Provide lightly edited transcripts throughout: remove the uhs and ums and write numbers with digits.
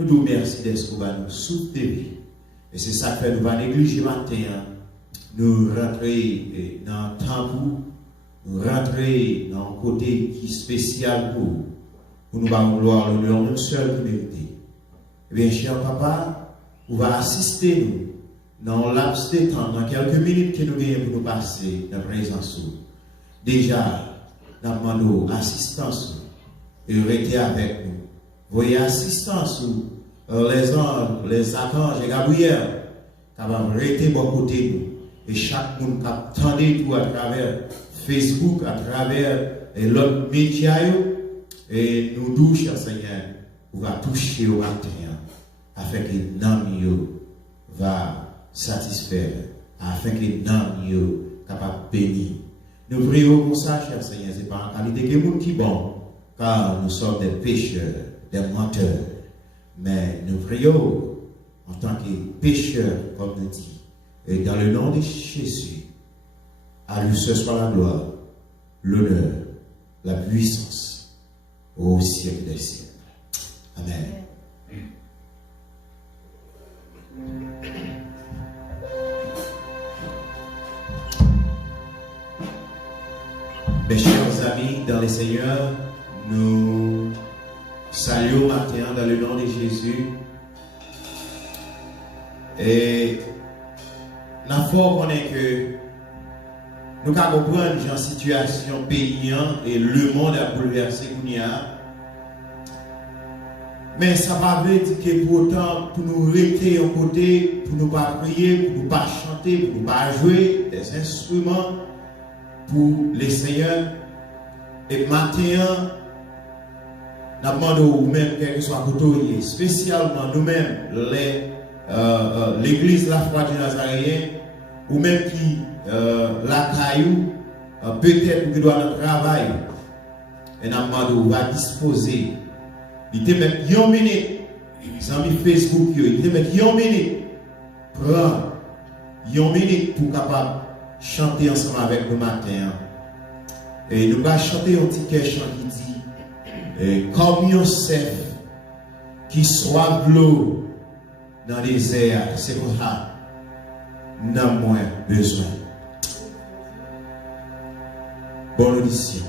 Nous merci d'être pour nous soutenir. Et c'est ça que nous va négliger matin. Nous rentrer dans le temps, nous rentrer dans un côté qui est spécial pour nous avoir gloire, l'honneur, nous seul qui mérite. Eh bien, cher papa, vous va assister nous dans laps de temps, dans quelques minutes que nous venons pour nous passer dans la présence. Déjà, nous demandons assistance et rester avec nous. Voyez assistance les anges, les archanges et Gabriel, qui vont rester bon côté de nous. Et chaque monde qui attendait tout à travers Facebook, à travers l'autre média, et nous doucons, cher Seigneur, on va toucher au matin, afin que l'âme va satisfaire, afin que l'âme capable de bénir. Nous prions pour ça, cher Seigneur, ce n'est pas en qualité que nous qui bon, car nous sommes des pécheurs, des menteurs. Mais nous prions en tant que pécheurs, comme nous dit. Et dans le nom de Jésus, à lui ce soit la gloire, l'honneur, la puissance, au siècle des siècles. Amen. Mes chers amis, dans le Seigneur, nous saluons matin dans le nom de Jésus. Et la foi qu'on est que nous pouvons comprendre la situation paysan et le monde a bouleversé qu'on y a. Mais ça va veut dire que pourtant, pour nous rester en côté, pour nous pas prier, pour nous pas chanter, pour nous pas jouer des instruments pour les seigneurs. Et maintenant, nous demandons même quel que soit côté, spécialement nous-mêmes, l'église La Foi du Nazaréen, ou même qui la caillou, peut-être qui doit notre travail, et nous demandons va disposer. Il te met 1 minute, les amis Facebook, il te met 1 minute, prends 1 minute pour capable chanter ensemble avec nous matin. Et nous allons chanter un petit chant qui dit comme Yosef qui soit de l'eau dans les airs, c'est pour ça nous avons moins besoin. Bonne audition.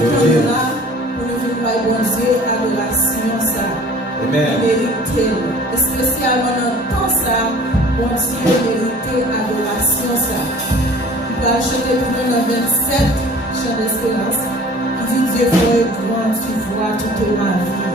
nous là pour nous faire bon Dieu adoration ça. Amen. Mérité. Et spécialement dans le temps ça, bon Dieu mérité adoration ça. Il va chanter pour nous dans 27, chant d'espérance. Il dit Dieu fait grand, tu vois toute ma vie.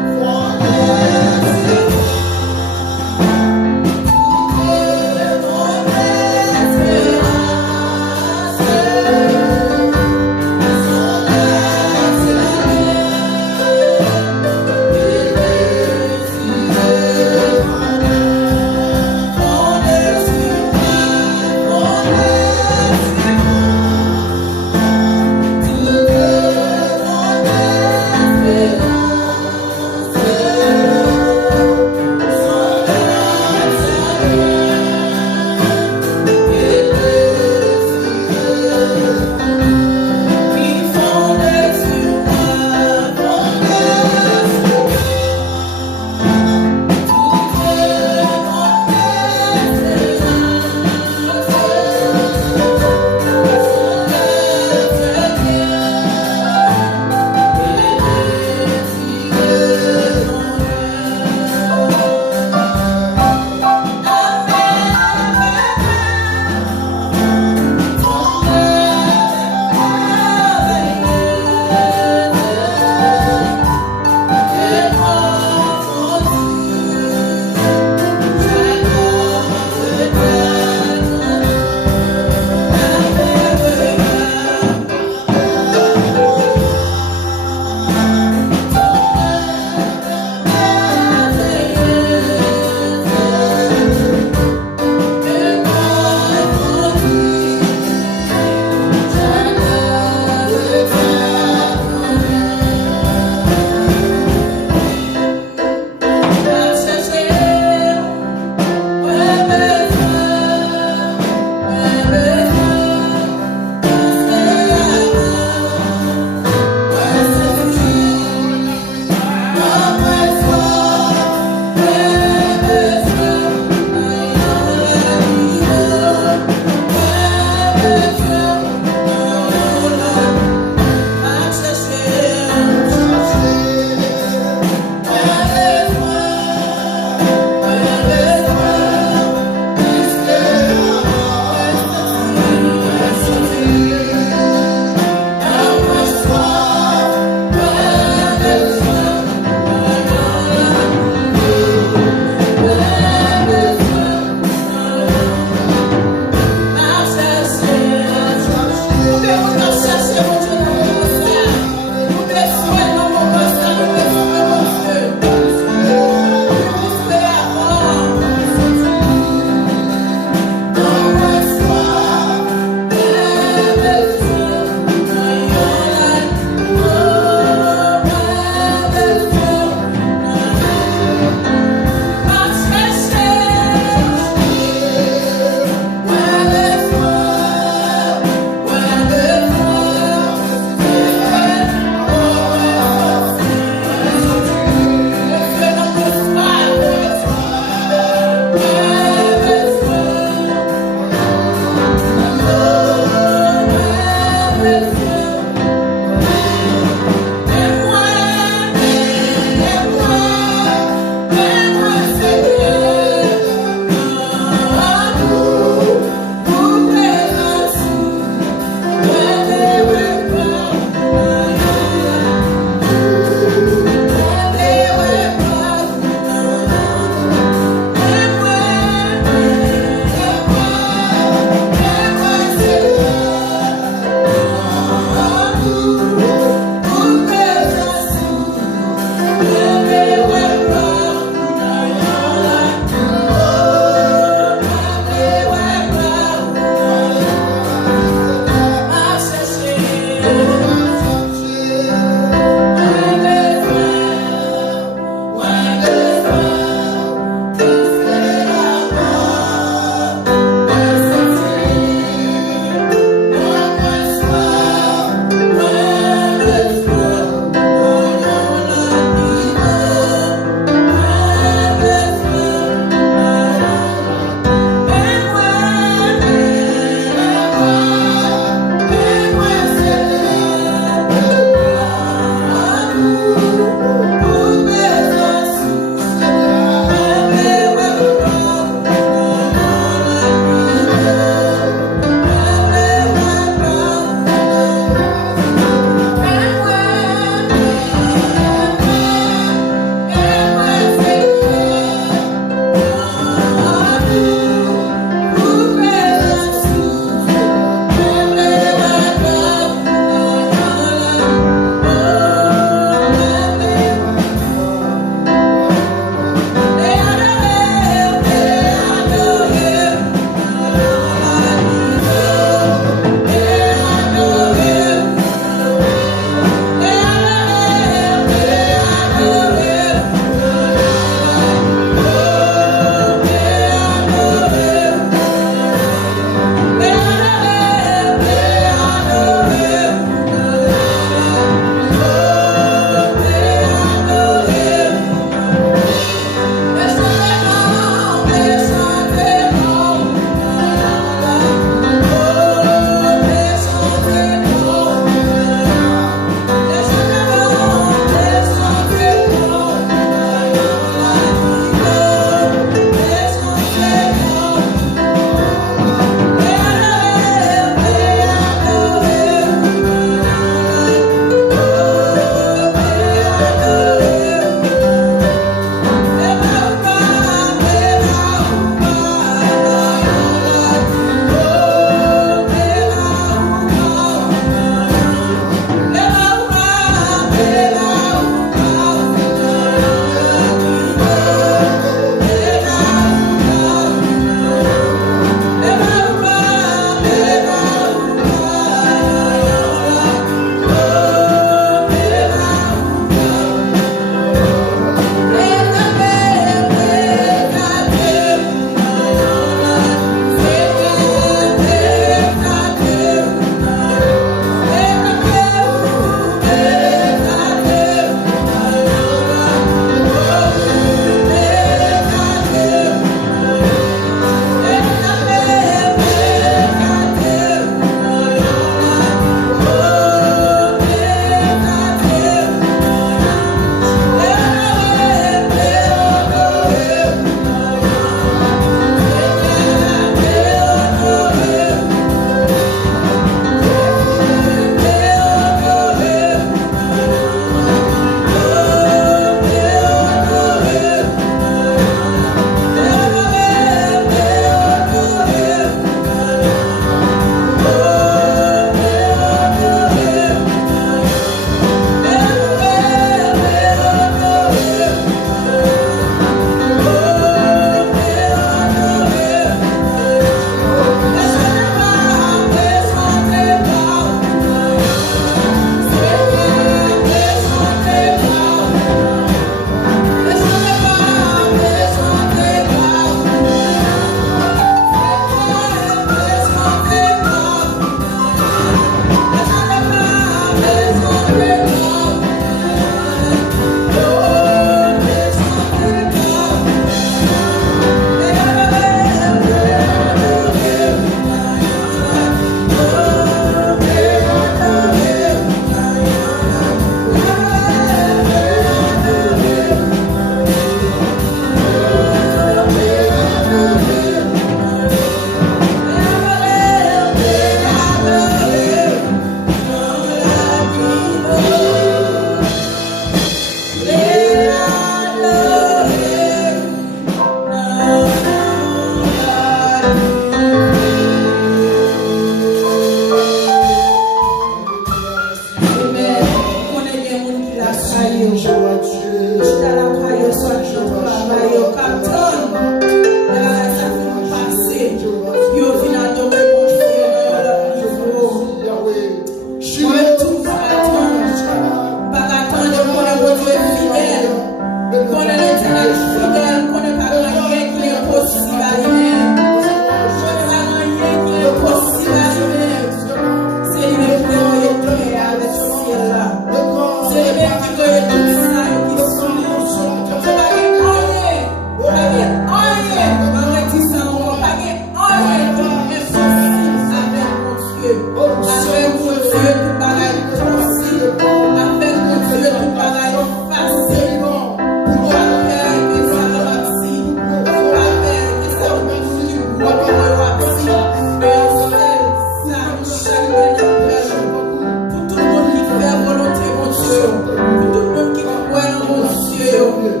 Thank you.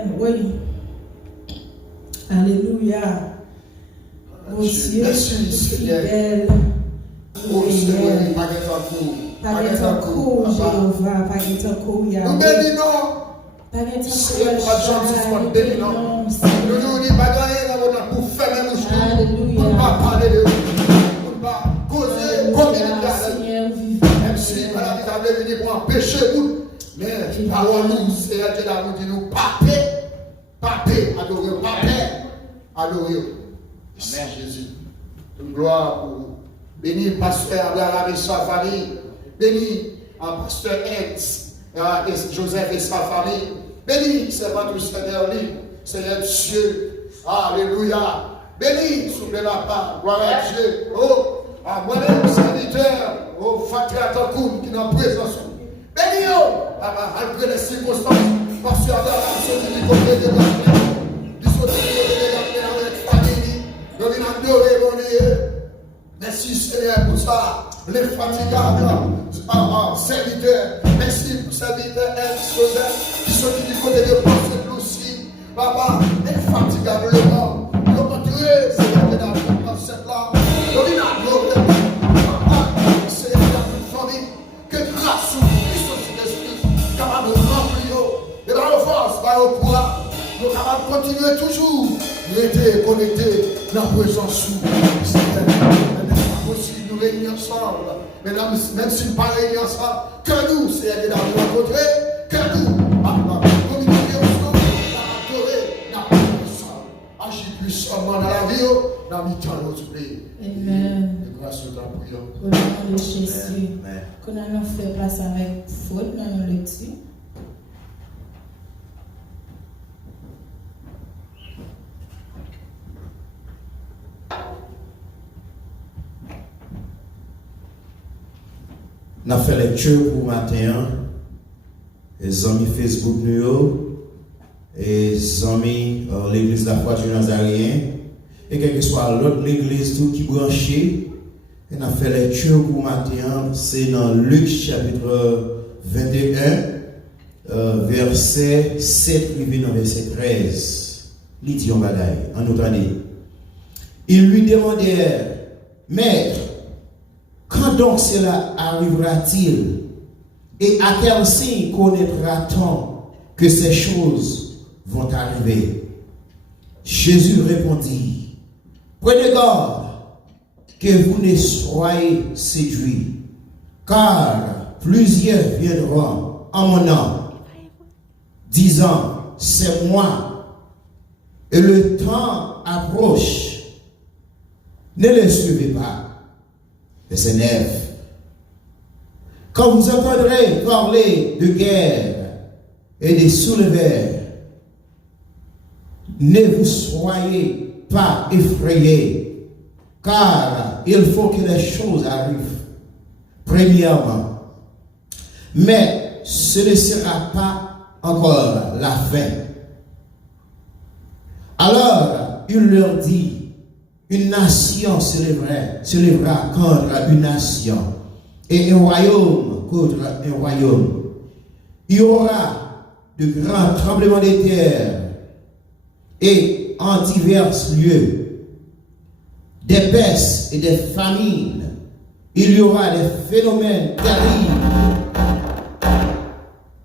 Amen. Oui. Alléluia. Mon Dieu, fidèle. Oh Seigneur, pas de coup, Jéhovah, pas de coup, Yahweh. Nous bénissons. Pas de Seigneur, pas de chance, nous bénissons. Nous nous disons, pas de pour faire mes bouches. Alléluia. Pour ne pas parler de vous. Pour ne pas causer communiquer. Même si la vie t'a venu pour empêcher nous. Mais parole nous, Seigneur, Dieu nous dit, nous papé, adorer. Amen, Jésus. Une gloire pour béni pasteur Abraham et sa famille, béni pasteur X, Joseph et sa famille, béni servant du Seigneur libre, Seigneur Dieu, alléluia, béni sous la part, gloire à Dieu, oh, à moi-même serviteur, oh, Fatria Takoum qui est en présence, béni, oh, malgré les circonstances, pasteur Abraham sorti du côté de la nous venons adorer mon Dieu. Merci Seigneur pour ça. L'infatigable serviteur. Merci pour serviteur Joseph qui sont du côté de Pasteur Lucie. Papa, infatigablement. Nous entrer, Seigneur, dans cette là. Nous venons adorer. Papa, Seigneur, dans notre famille. Que grâce au Christ aussi d'esprit, capable de remplir. Et dans nos forces, par le pouvoir, nous sommes capables de continuer toujours. Rester connectés dans la présence de Seigneur. N'est pas possible de nous réunir ensemble. Mais même si nous ne pas réunir ensemble, que nous, Seigneur, nous rencontrer, que nous, communiquer ensemble, adorer, ensemble. Agir puissamment dans la vie, dans la vie de notre pays. Amen. Grâce à ta prière. Au nom de Jésus. Qu'on a fait place avec faute dans nos lectures. Nous avons fait lecture pour matin, les amis Facebook nous, les amis l'église de la foi du Nazarien, et quelle que soit l'autre l'église tout qui branchée, et nous avons fait lecture pour matin, c'est dans Luc chapitre 21, verset 7, verset 13. Il dit en bagaille, en autre année. Ils lui demandèrent, Maître, quand donc cela arrivera-t-il? Et à quel signe connaîtra-t-on que ces choses vont arriver? Jésus répondit, prenez garde que vous ne soyez séduits, car plusieurs viendront en mon nom, disant, c'est moi, et le temps approche. Ne les suivez pas. Verset 9. Quand vous entendrez parler de guerre et de soulevés, ne vous soyez pas effrayés, car il faut que les choses arrivent. Premièrement, mais ce ne sera pas encore la fin. Alors, il leur dit, une nation se lèvera contre une nation, et un royaume contre un royaume. Il y aura de grands tremblements de terre, et en divers lieux, des pestes et des famines. Il y aura des phénomènes terribles.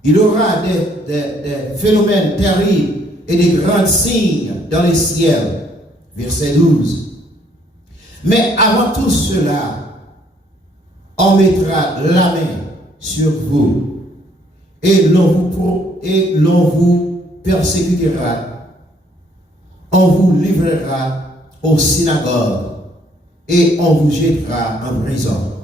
Il y aura des phénomènes terribles et des grands signes dans les ciels. Verset 12. Mais avant tout cela, on mettra la main sur vous et l'on vous persécutera, on vous livrera aux synagogues et on vous jettera en prison.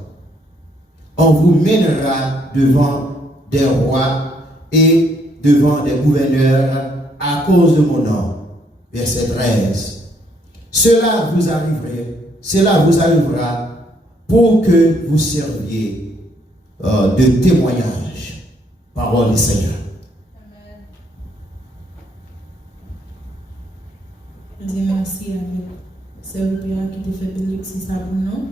On vous mènera devant des rois et devant des gouverneurs à cause de mon nom. Verset 13. Cela vous arrivera pour que vous serviez de témoignage. Parole du Seigneur. Amen. Je dis merci avec celui qui te fait bénir si ça pour nous.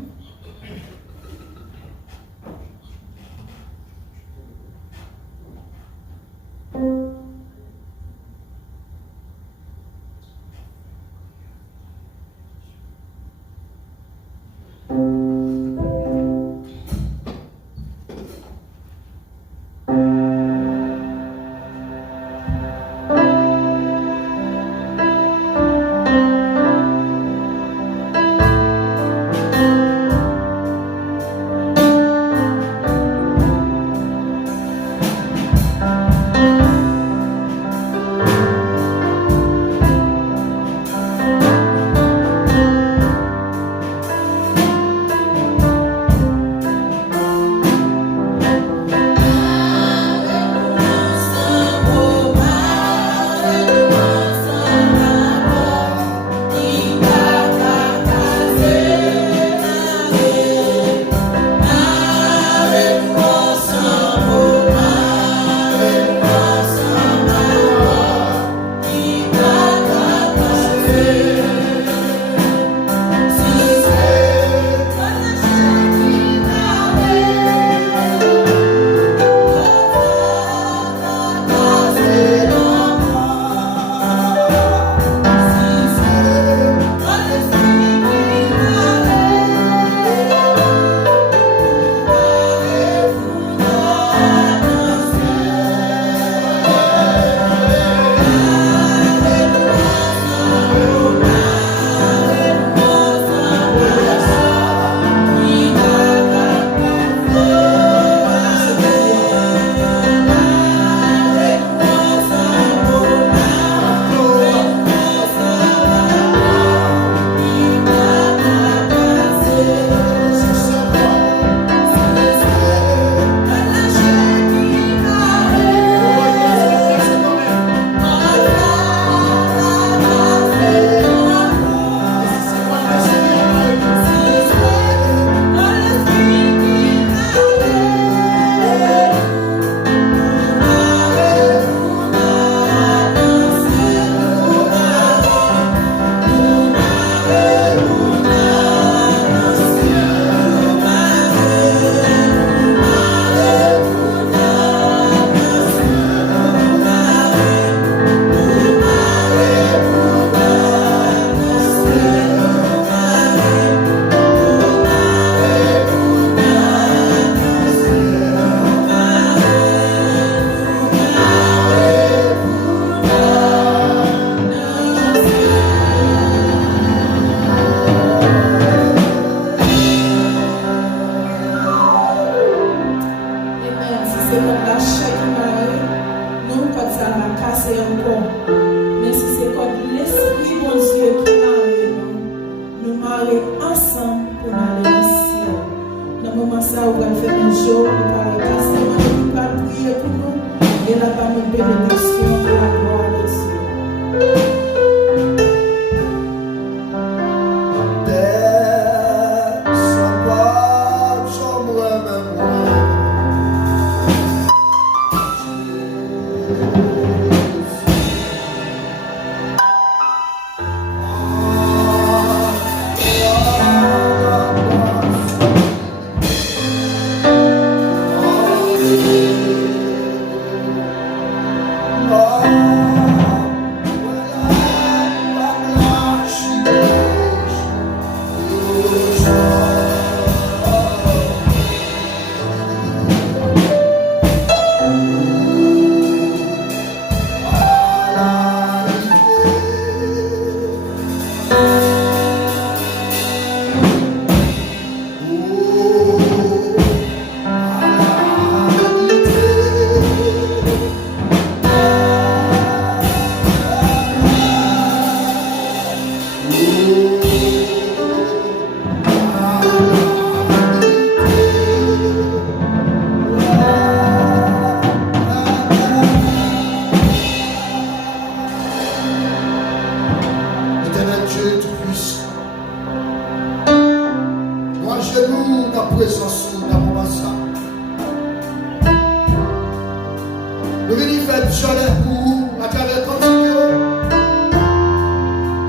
nous dans la présence de nous. Nous venons faire du chalet pour vous à travers le cantique.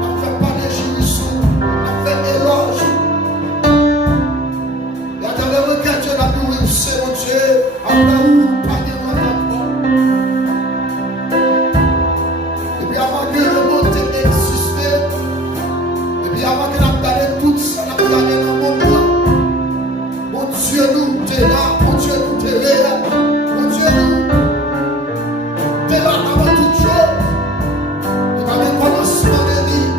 Nous fait pas de jouissance, nous fait éloge. Et à travers le quartier, nous avons c'est mon Dieu, après vous, pas de moi. Et puis avant que le monde existe, et puis avant que nous avons tout ça, nous avons dans le monde. Mon Dieu, nous t'es là, mon Dieu, nous t'es là, mon Dieu, nous. T'es là avant toute chose. Il va les commencements de vie.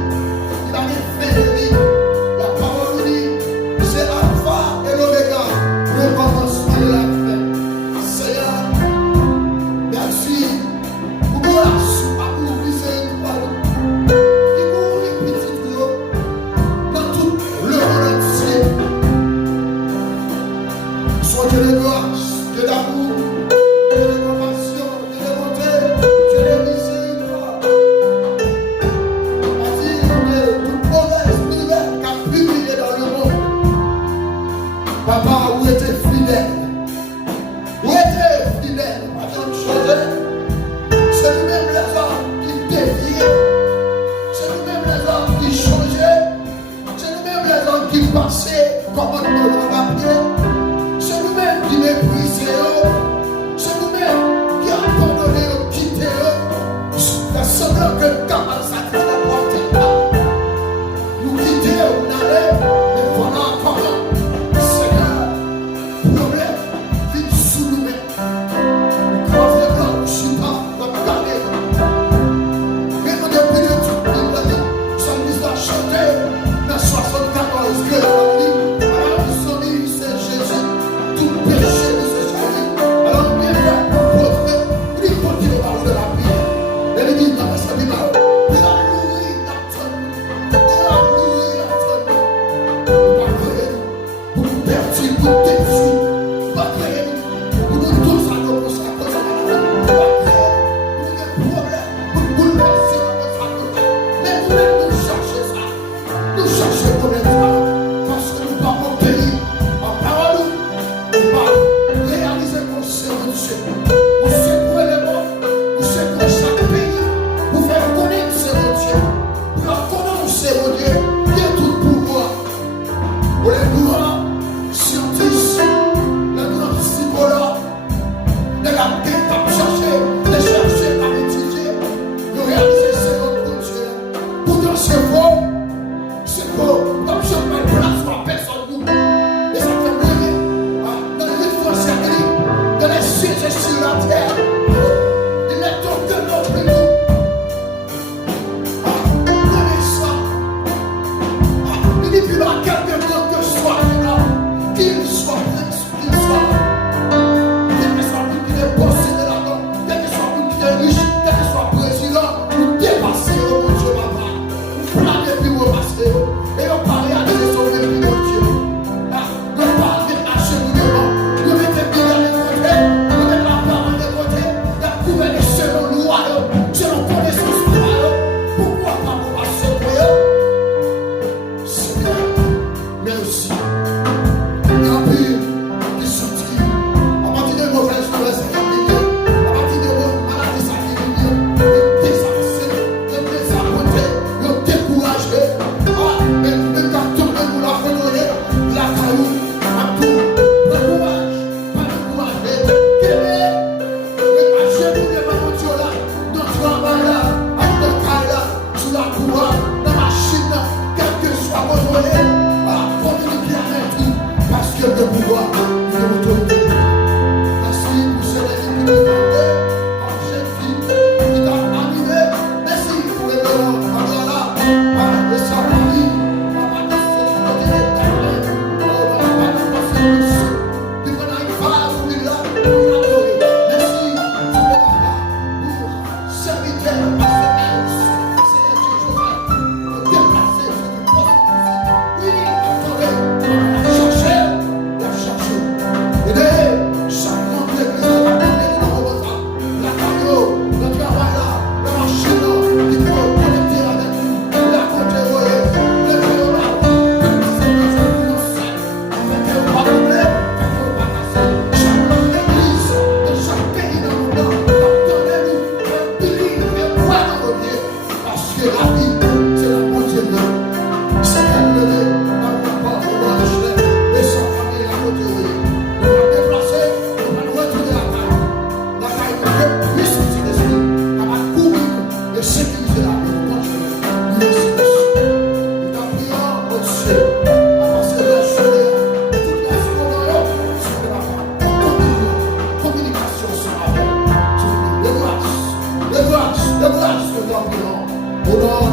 Il va les fins de vie. La parole dit, c'est Alpha et l'Oméga, le commencement et la fin. Seigneur, merci pour grâce, amour, miséricorde. Qui nous les petits gros dans tout le monde entier. Sois Dieu de grâce, Dieu d'amour, Dieu de compassion, Dieu de bonté. Papa, où était fidèle? Où était fidèle? Pas de chose. C'est nous-mêmes les hommes qui déviaient. C'est nous-mêmes les hommes qui changeaient. C'est nous-mêmes les hommes qui passaient comme un papier. C'est nous-mêmes qui méprisaient. C'est nous-mêmes qui abandonnaient, quittaient. La semaine que le camarade sacré de porter. Nous quitter, on allait, mais voilà encore là.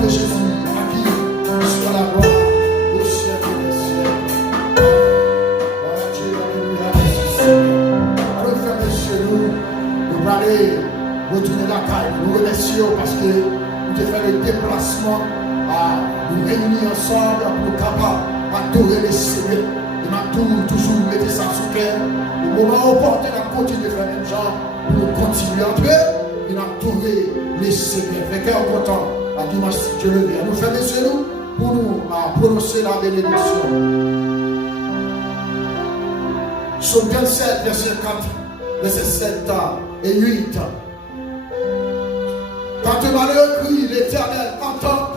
de Jésus, à qui soit la gloire au siècle des siècles. Oh Dieu, alléluia, merci Seigneur. Alors, frères et sœurs, nous allons retourner la caille. Nous remercions parce que nous avons fait le déplacement à nous réunir ensemble pour nous capables d'adorer les Seigneurs. Et nous toujours mettre ça sous cœur. Au moment opportun, nous continuons de faire le même genre pour nous continuer à entrer et adorer les Seigneurs. Fait cœur content à dimanche Dieu le veut. Nous faisons messieurs nous pour nous prononcer la bénédiction. Psaume 27, verset 4, verset 7 et 8. Quand un malheur crie, l'Éternel entend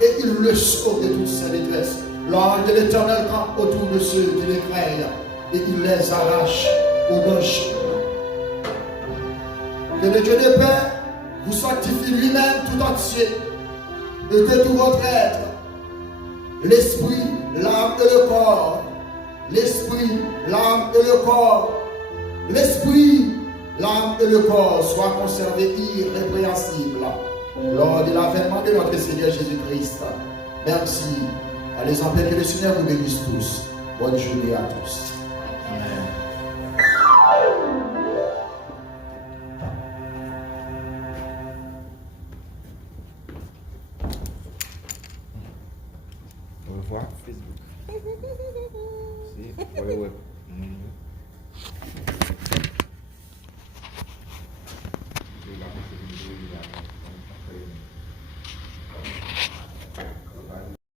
et il le sauve de toutes ses détresses. L'ange de l'Éternel campe autour de ceux qui les craignent et il les arrache au danger. Que le Dieu des Pères vous sanctifie lui-même tout entier et que tout votre être, l'esprit, l'âme et le corps, l'esprit, l'âme et le corps, l'esprit, l'âme et le corps soient conservés irrépréhensibles lors de l'avènement de notre Seigneur Jésus-Christ. Merci. Allez en paix, que le Seigneur vous bénisse tous. Bonne journée à tous. Amen. On va voir Facebook. Si, pour le web.